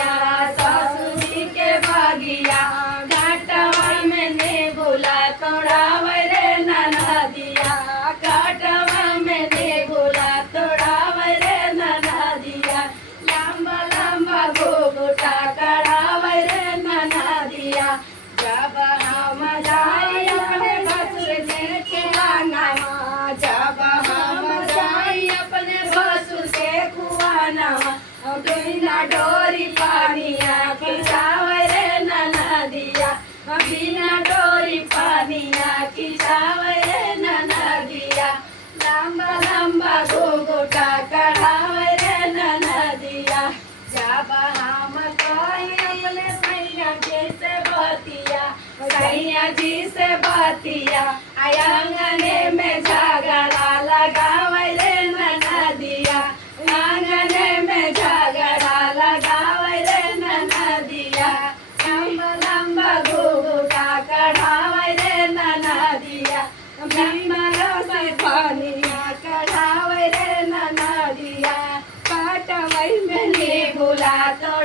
पानिया ससुरी के बगिया घाटवा में नेबुला तोड़ावे रे ननदिया घाटवा में नेबुला तोड़ावे रे ननदिया लंबा लंबा घुघुटा करावे रे ननदिया जब हम जाई अपने भसुर से कुआनावा जब हम जाई अपने भसुर से कुआनावा बिना डोरी पानिया खिंचावे रे ननदिया बिना डोरी पानिया खिंचावे रे ननदिया लंबा लंबा घुघुटा करावे रे ननदिया जब हम कोई अपने सैया जी से बतिया सैया जी से बतिया आंगने में झगड़ा लगावे रे ननदिया आंगने में झगड़ा लगावे रे ननदिया लंबा लंबा घुघुटा कढ़ावे रे ननदिया बीमारों से पानिया कढ़ावे रे ननदिया पाटवई में नेबुला तो